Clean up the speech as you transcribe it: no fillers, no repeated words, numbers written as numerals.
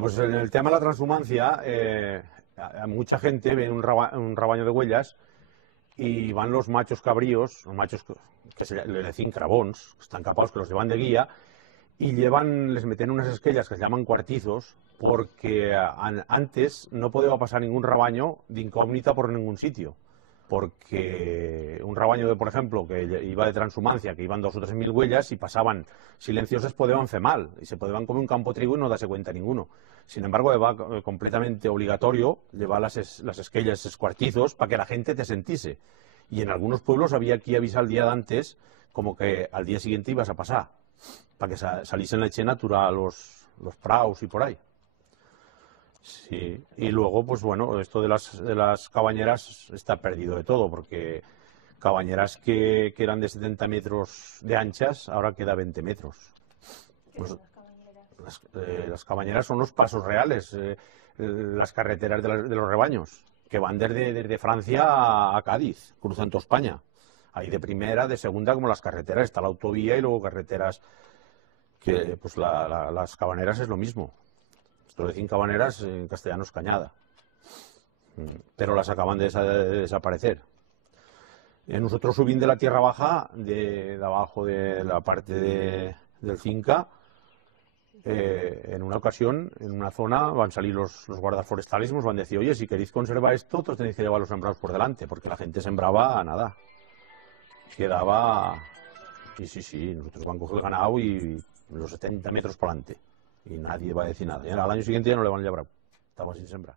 Pues en el tema de la transhumancia, a mucha gente ve un rebaño de huellas y van los machos cabríos, los machos que se le decían crabons, que están capados, que los llevan de guía, y les meten unas esquellas que se llaman cuartizos, porque antes no podía pasar ningún rebaño de incógnita por ningún sitio. Porque un rebaño de, por ejemplo, que iba de transhumancia, que iban 2 o 3 mil huellas y pasaban silenciosos, podían hacer mal, y se podían comer un campo de trigo y no darse cuenta ninguno. Sin embargo, va completamente obligatorio llevar las esquellas, esos cuartizos, para que la gente te sentise. Y en algunos pueblos había que avisar el día de antes, como que al día siguiente ibas a pasar, para que saliesen leche natural los praus y por ahí. Sí, y luego, pues bueno, esto de las cabañeras está perdido de todo, porque cabañeras que eran de 70 metros de anchas, ahora queda 20 metros. Pues, las cabañeras son los pasos reales, las carreteras de los rebaños, que van desde Francia a Cádiz, cruzando España. Hay de primera, de segunda, como las carreteras, está la autovía y luego carreteras que, pues las cabaneras es lo mismo. Esto de 5 cabaneras en castellano es cañada, pero las acaban de desaparecer. Nosotros subimos de la tierra baja, de abajo de la parte del finca, en una ocasión, en una zona, van a salir los guardas forestales y nos van a decir, oye, si queréis conservar esto, os tenéis que llevar los sembrados por delante, porque la gente sembraba a nada. Quedaba... Sí, nosotros vamos a coger el ganado y los 70 metros por delante. Y nadie va a decir nada. Y al año siguiente ya no le van a llevar. Estaba sin sembrar.